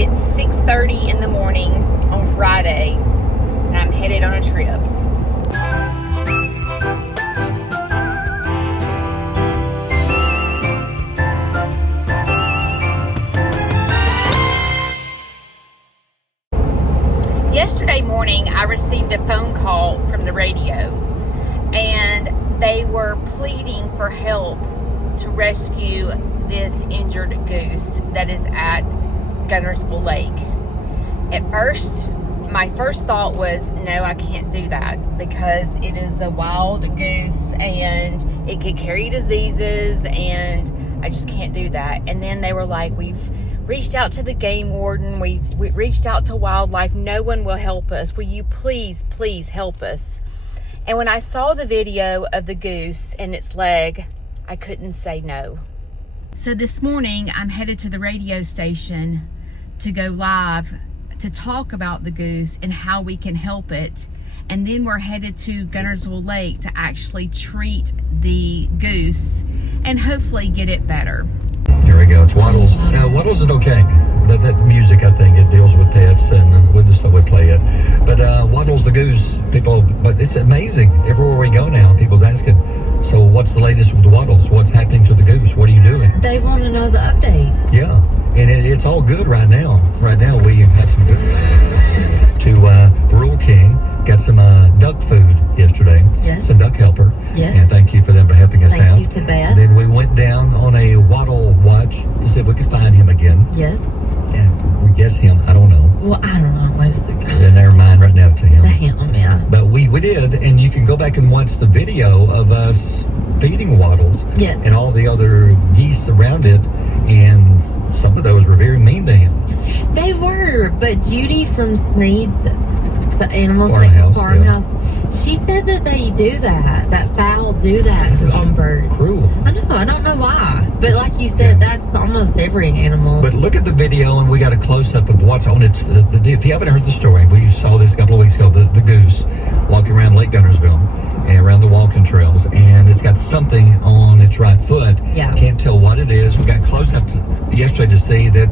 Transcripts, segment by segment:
It's 6:30 in the morning on Friday, and I'm headed on a trip. Yesterday morning, I received a phone call from the radio, and they were pleading for help to rescue this injured goose that is at Guntersville Lake. At first, my first thought was, no, I can't do that because it is a wild goose and it could carry diseases, and I just can't do that. And then they were like, we've reached out to the game warden, we reached out to wildlife, no one will help us. Will you please help us? And when I saw the video of the goose and its leg, I couldn't say no. So this morning, I'm headed to the radio station to go live to talk about the goose and how we can help it. And then we're headed to Guntersville Lake to actually treat the goose and hopefully get it better. Here we go. It's Waddles. Waddles is okay. That music, I think, it deals with pets and with the stuff we play it. But Waddles the goose, but it's amazing. Everywhere we go now, people's asking, so what's the latest with the Waddles? What's happening to the goose? What are you doing? They want to know the updates. Yeah, and it's all good right now. Right now, we have some good. To Rural King, got some duck food yesterday. Yes. Some duck helper. Yes. And thank you for them for helping us out. Thank you to Beth. Then we went down on a Waddle watch to see if we could find him again. Yes. And we guess him. I don't know. Well, I don't know. Yeah, never mind right now to him. To him, yeah. But we did, and you can go back and watch the video of us feeding Waddles. Yes. And all the other geese around it, and some of those were very mean to him. They were, but Judy from Sneed's Animal Farmhouse, she said that they do that fowl do that on birds. Cruel. I know, I don't know why. But like you said, that's almost every animal. But look at the video, and we got a close-up of what's on it. If you haven't heard the story, we saw this a couple of weeks ago, the goose walking around Lake Guntersville and around the walking trails, and it's got something on its right foot. Yeah. Can't tell what it is. We got close up yesterday to see that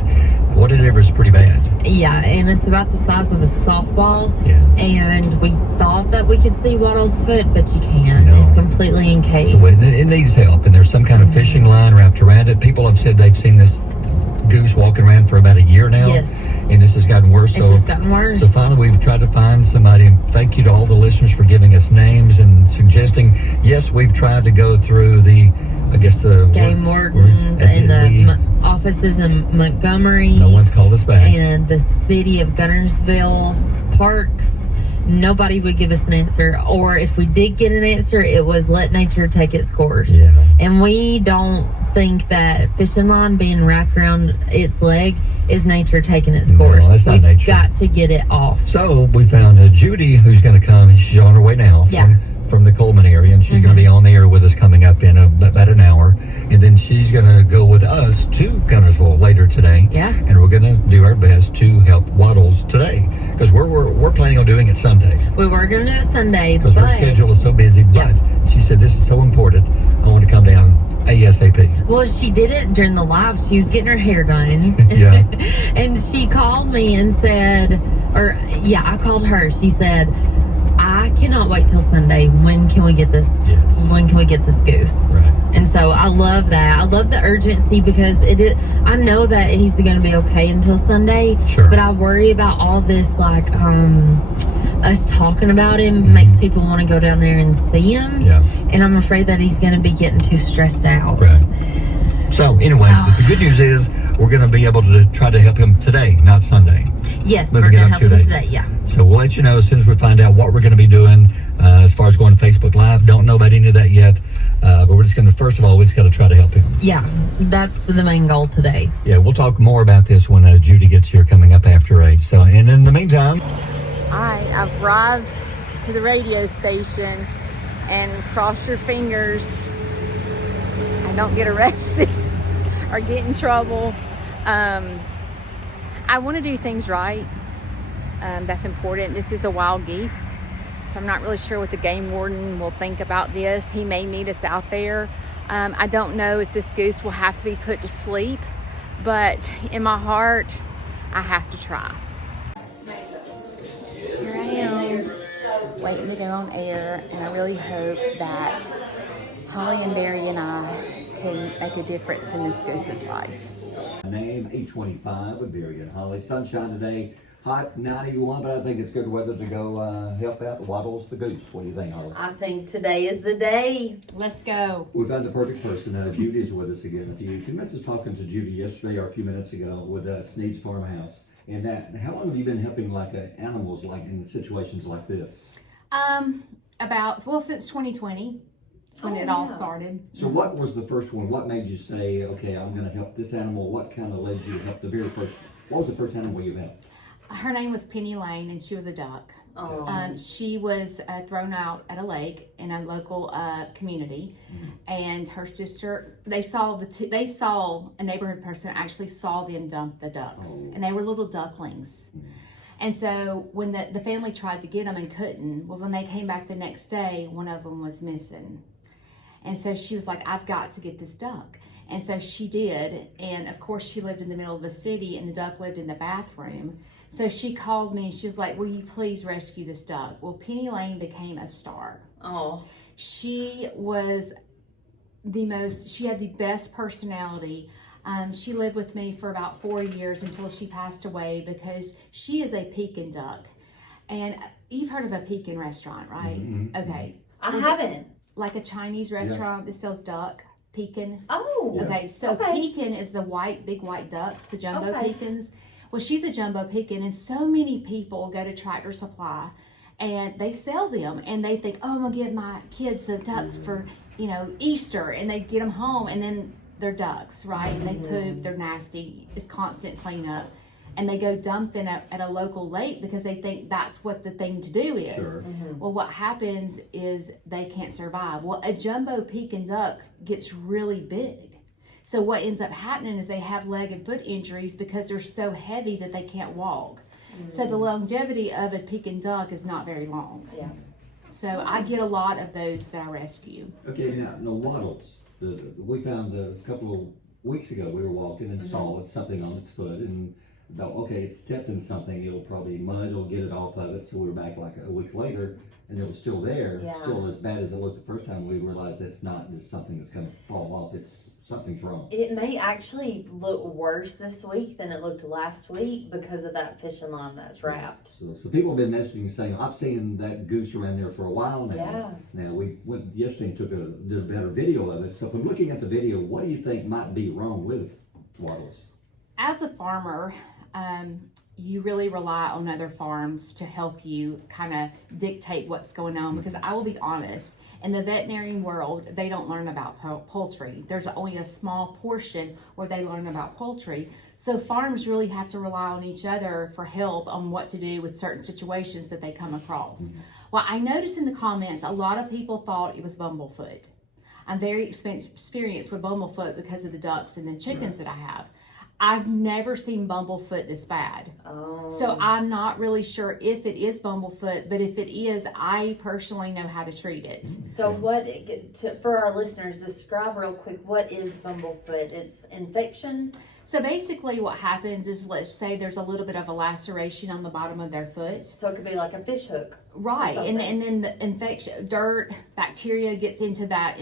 whatever is pretty bad. Yeah, and it's about the size of a softball. Yeah. And we thought that we could see Waddle's foot, but you can't. No. It's completely encased. So it needs help, and there's some kind of fishing line wrapped around it. People have said they've seen this goose walking around for about a year now. Yes. And this has gotten worse. It's just gotten worse. So finally, we've tried to find somebody, and thank you to all the listeners for giving us names and suggesting. Yes, we've tried to go through the game wardens and the offices in Montgomery. No one's called us back. And the city of Guntersville parks. Nobody would give us an answer, or if we did get an answer, it was let nature take its course. Yeah. And we don't think that fishing line being wrapped around its leg is nature taking its course. No, that's not nature. We've got to get it off. So we found Judy, who's going to come. She's on her way now from the Coleman area, and she's going to be on the air with us coming up in about an hour. And then she's going to go with us to Guntersville later today. Yeah. And we're going to do our best to help Waddles today, because we're planning on doing it Sunday. We were going to do it Sunday, because her schedule is so busy. But she said this is so important. I want to come down ASAP. Well, she did it during the live. She was getting her hair done. Yeah. And she called me and said, I called her. She said, I cannot wait till Sunday. When can we get this? Yes. When can we get this goose? Right. And so I love that. I love the urgency, because I know that he's going to be okay until Sunday. Sure. But I worry about all this, like, us talking about him makes people want to go down there and see him. Yeah. And I'm afraid that he's going to be getting too stressed out. Right. So anyway, the good news is we're going to be able to try to help him today, not Sunday. Yes, Moving we're going to on help 2 him days. today, yeah. So we'll let you know as soon as we find out what we're going to be doing as far as going to Facebook Live. Don't know about any of that yet, but we're just going to, first of all, we just got to try to help him. Yeah, that's the main goal today. Yeah, we'll talk more about this when Judy gets here coming up after 8. So, and in the meantime... All right, I've arrived to the radio station, and cross your fingers I don't get arrested or get in trouble. I want to do things right. That's important. This is a wild geese, so I'm not really sure what the game warden will think about this. He may meet us out there. I don't know if this goose will have to be put to sleep, but in my heart, I have to try. Here I am, waiting to go on air, and I really hope that Holly and Barry and I can make a difference in this goose's life. Name 825 with Barry and Holly. Sunshine today, hot 91, but I think it's good weather to go help out the Waddles the goose. What do you think, Holly? I think today is the day. Let's go. We found the perfect person. Judy is with us again. A few minutes talking to Judy yesterday or a few minutes ago with Sneed's Farmhouse. And how long have you been helping animals in situations like this? Since 2020. That's when it all started. So what was the first one? What made you say, okay, I'm going to help this animal? What kind of led you to help the very first? What was the first animal you helped? Her name was Penny Lane, and she was a duck. Oh. She was thrown out at a lake in a local community, and her sister. They saw a neighborhood person actually saw them dump the ducks, and they were little ducklings. And so when the family tried to get them and couldn't, well, when they came back the next day, one of them was missing. And so she was like, I've got to get this duck. And so she did. And of course, she lived in the middle of the city, and the duck lived in the bathroom. So she called me and she was like, will you please rescue this duck? Well, Penny Lane became a star. Oh. She was she had the best personality. She lived with me for about 4 years until she passed away because she is a Pekin duck. And you've heard of a Pekin restaurant, right? Mm-hmm. Okay. I haven't. Like a Chinese restaurant that sells duck, Pekin. Oh. Yeah. Okay, so Pekin is the big white ducks, the jumbo Pekins. Well, she's a jumbo Pekin, and so many people go to Tractor Supply and they sell them, and they think, oh, I'm gonna give my kids some ducks for, Easter, and they get them home, and then they're ducks, right? And they poop, they're nasty, it's constant cleanup. And they go dump them at a local lake because they think that's what the thing to do is. Sure. Well, what happens is they can't survive. Well, a jumbo Pekin duck gets really big. So what ends up happening is they have leg and foot injuries because they're so heavy that they can't walk. So the longevity of a Pekin duck is not very long. Yeah. So I get a lot of those that I rescue. Okay, now Waddles. We found a couple of weeks ago, we were walking and saw something on its foot and thought, okay, it's stepped in something, it'll probably mud will get it off of it. So we were back like a week later and it was still there, still as bad as it looked the first time. We realized it's not just something that's going to fall off, it's something's wrong. It may actually look worse this week than it looked last week because of that fishing line that's wrapped. So people have been messaging saying, I've seen that goose around there for a while now. Yeah. Now we went yesterday and did a better video of it. So from looking at the video, what do you think might be wrong with Waddles? As a farmer, you really rely on other farms to help you kind of dictate what's going on, because I will be honest, in the veterinarian world, they don't learn about poultry. There's only a small portion where they learn about poultry. So farms really have to rely on each other for help on what to do with certain situations that they come across. Well, I noticed in the comments, a lot of people thought it was bumblefoot. I'm very experienced with bumblefoot because of the ducks and the chickens that I have. I've never seen bumblefoot this bad. Oh. So I'm not really sure if it is bumblefoot, but if it is, I personally know how to treat it. So for our listeners, describe real quick, what is bumblefoot? It's infection? So basically what happens is, let's say there's a little bit of a laceration on the bottom of their foot. So it could be like a fish hook. Right, and then the infection, dirt, bacteria gets into that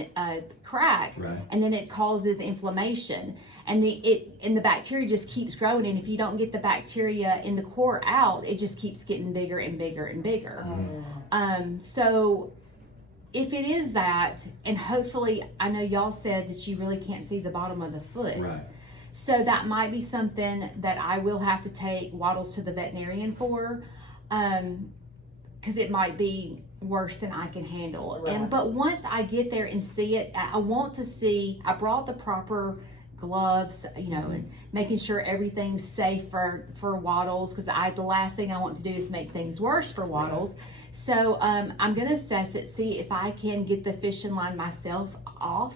crack, and then it causes inflammation. And the bacteria just keeps growing, and if you don't get the bacteria in the core out, it just keeps getting bigger and bigger and bigger. So if it is that, and hopefully, I know y'all said that you really can't see the bottom of the foot. Right. So that might be something that I will have to take Waddles to the veterinarian for, because it might be worse than I can handle. Right. But once I get there and see it, I want to see, I brought the proper gloves, and making sure everything's safe for Waddles, because the last thing I want to do is make things worse for Waddles. Right. So I'm going to assess it, see if I can get the fishing line myself off.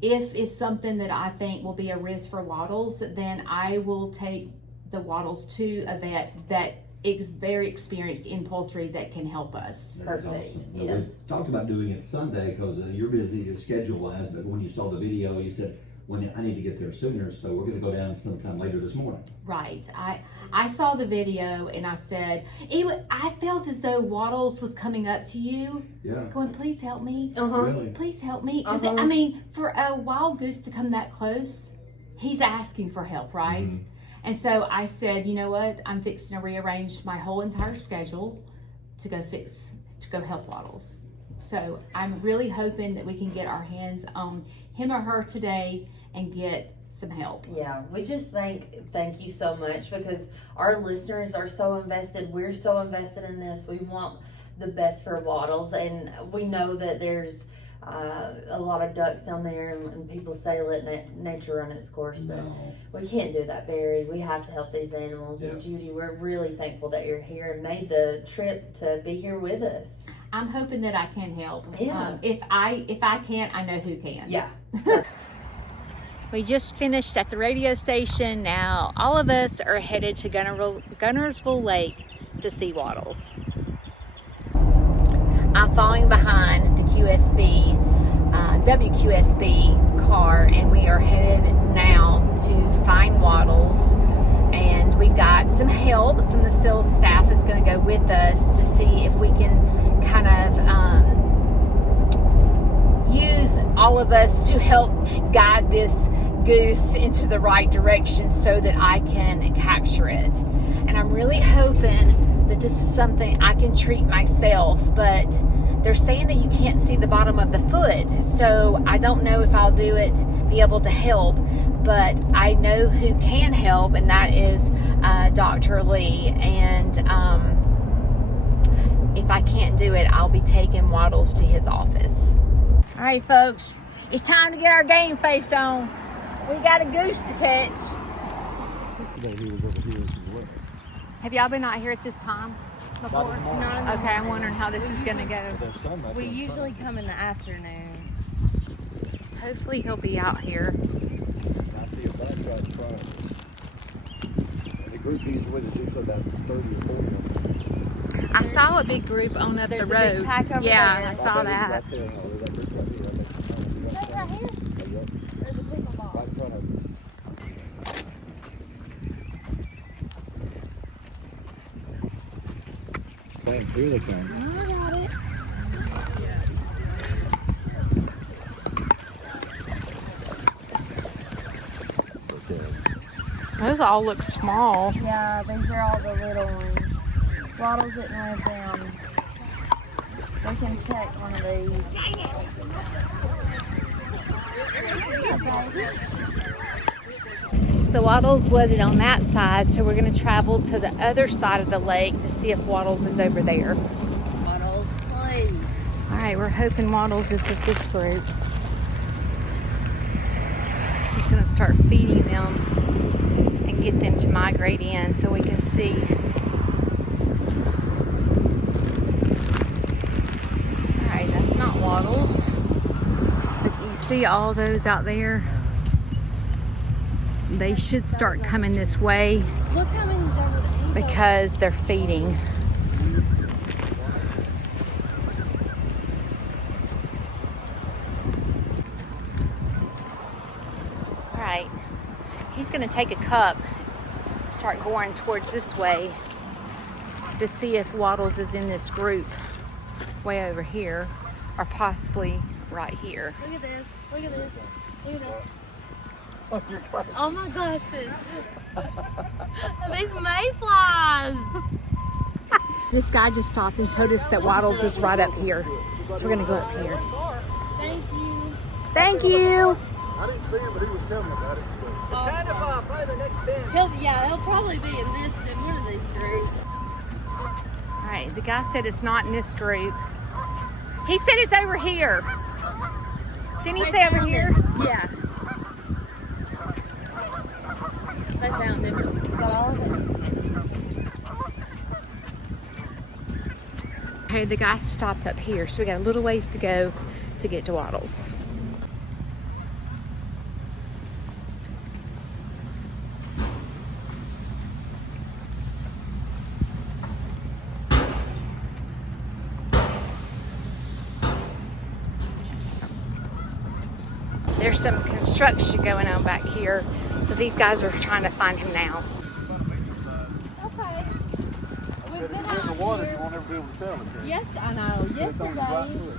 If it's something that I think will be a risk for Waddles, then I will take the Waddles to a vet that is very experienced in poultry that can help us. Perfect. Awesome. Yes. We talked about doing it Sunday because you're busy schedule-wise, but when you saw the video, you said, when I need to get there sooner, so we're gonna go down sometime later this morning. Right. I saw the video and I said, I felt as though Waddles was coming up to you, Yeah. going, please help me. Really? Please help me. Because, I mean, for a wild goose to come that close, he's asking for help, right? Mhm. And so I said, you know what? I'm fixing to rearrange my whole entire schedule to go help Waddles. So I'm really hoping that we can get our hands on him or her today and get some help. Yeah, we just thank you so much because our listeners are so invested. We're so invested in this. We want the best for Waddles, and we know that there's a lot of ducks down there, and people say let nature run its course, but we can't do that, Barry. We have to help these animals. And Judy, we're really thankful that you're here and made the trip to be here with us. I'm hoping that I can help. Yeah. If I can't, I know who can. Yeah. We just finished at the radio station. Now all of us are headed to Gunnersville Lake to see Waddles. I'm falling behind the WQSB car, and we are headed now to find Waddles. And we've got some help. Some of the sales staff is going to go with us to see if we can kind of use all of us to help guide this goose into the right direction so that I can capture it. And I'm really hoping that this is something I can treat myself, but they're saying that you can't see the bottom of the foot, so I don't know if I'll be able to help, but I know who can help, and that is Dr. Lee. And if I can't do it, I'll be taking Waddles to his office. All right, folks, it's time to get our game face on. We got a goose to catch. Have y'all been out here at this time before? Not Okay, I'm wondering how this is gonna go. We usually come in the afternoon. Hopefully he'll be out here. I see a black guy in front. The group he's with is usually about 30 or 40. I saw a big group on up There's the a big road. pack over Yeah, there. I saw that. Right there. No, there's that group right here. Right here. Right in front of us. Bam, here they come. I got it. Those all look small. Yeah, these are all the little ones. Waddles didn't live down. We can check one of these. So Waddles wasn't on that side, so we're going to travel to the other side of the lake to see if Waddles is over there. Waddles, please. All right, we're hoping Waddles is with this group. She's going to start feeding them and get them to migrate in so we can see. All right, that's not Waddles. But you see all those out there? They should start coming this way Look how many's over the hill. because they're feeding. All right, he's gonna take a cup, start going towards this way to see if Waddles is in this group way over here or possibly right here. Look at this. Look at this. Look at this. Oh my glasses. These mayflies. This guy just stopped and told us that Waddles is right up here. So we're gonna go up here. Thank you. Thank you. I didn't see him, but he was telling me about it. So. He'll probably be in one of these groups. All right, the guy said it's not in this group. He said it's over here. Didn't he say over here? Yeah. They found him. Is that all of it? Okay, the guy stopped up here, so we got a little ways to go to get to Waddles. There's some construction going on back here, so these guys are trying to find him now. Okay. We've been In the out water, here. you won't ever be able to tell it. Yes, I know. It's on the right Yesterday, foot.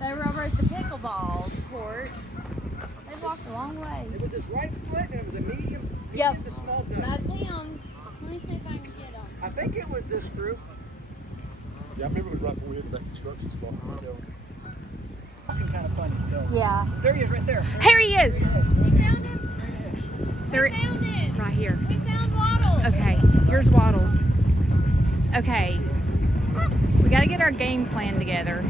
they were over at the pickleball court. They walked a long way. It was his right foot and it was a medium Yep. to small dunk. That's him. Let me see if I can get him. I think it was this group. Yeah, I remember it was right before we hit that construction spot. Fucking kind of funny. So Yeah. there he is, right there. Here he is. We found him. There, We found him. right here. We found Waddle. Okay, here's Waddles. Okay, we got to get our game plan together.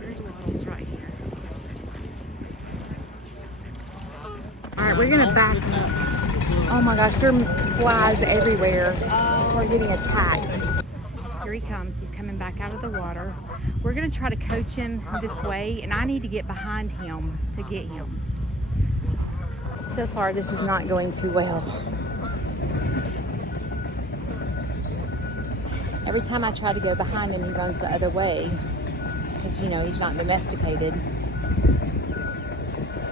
Here's Waddles right here. All right, we're gonna back up. Oh my gosh, there are flies everywhere. We're getting attacked. Here he comes. He's coming back out of the water. We're gonna try to coach him this way, and I need to get behind him to get him. So far, this is not going too well. Every time I try to go behind him, he runs the other way because, you know, he's not domesticated.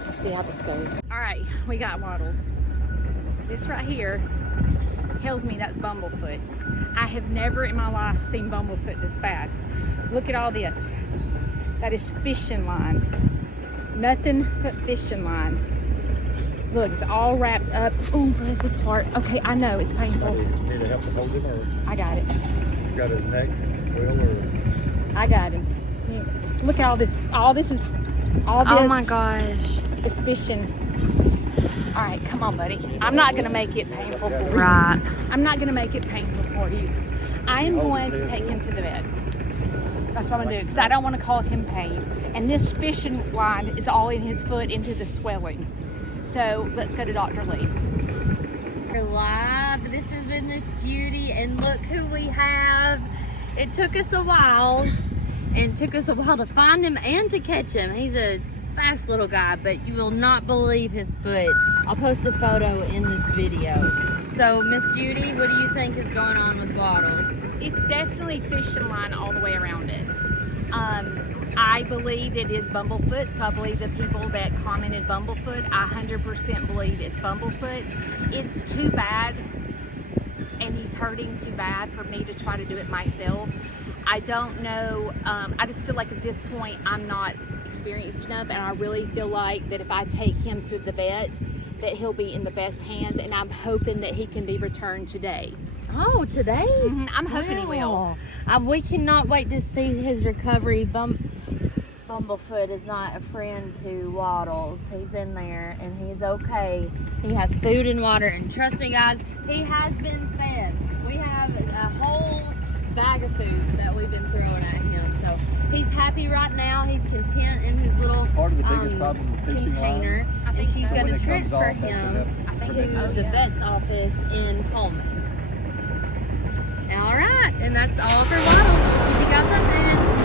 Let's see how this goes. All right, we got Waddles. This right here tells me that's Bumblefoot. I have never in my life seen Bumblefoot this bad. Look at all this. That is fishing line. Nothing but fishing line. Look, it's all wrapped up. Oh, this is hard. Okay, I know it's painful. Need to help him hold him, or I got it. got his neck, well, or I got him. Look at all this. All this is. All this. Oh my gosh. Is fishing. All right, come on, buddy. I'm not gonna make it painful for you. Right. I'm not gonna make it painful for you. I am going to take him to the vet. That's what I'm gonna do because I don't want to cause him pain. And this fishing line is all in his foot into the swelling. So let's go to Dr. Lee. We're live. This has been Miss Judy, and look who we have. It took us a while, and took us a while to find him and to catch him. He's a fast little guy, but you will not believe his foot. I'll post a photo in this video. So, Miss Judy, what do you think is going on with Waddles? It's definitely fishing line all the way around it. I believe it is Bumblefoot, so I believe the people that commented Bumblefoot, I 100% believe it's Bumblefoot. It's too bad, and he's hurting too bad for me to try to do it myself. I don't know, I just feel like at this point I'm not experienced enough, and I really feel like that if I take him to the vet, that he'll be in the best hands, and I'm hoping that he can be returned today. Oh, today? I'm hoping he will. We cannot wait to see his recovery. Bumblefoot is not a friend to Waddles. He's in there and he's okay. He has food and water, and trust me guys, he has been fed. We have a whole bag of food that we've been throwing at him. So he's happy right now. He's content in his little part of the biggest problem with fishing container. line. And she's so. going When to it comes transfer off, that's him enough. to the vet's office in Coleman. All right, and that's all for Waddles. We'll keep you guys updated.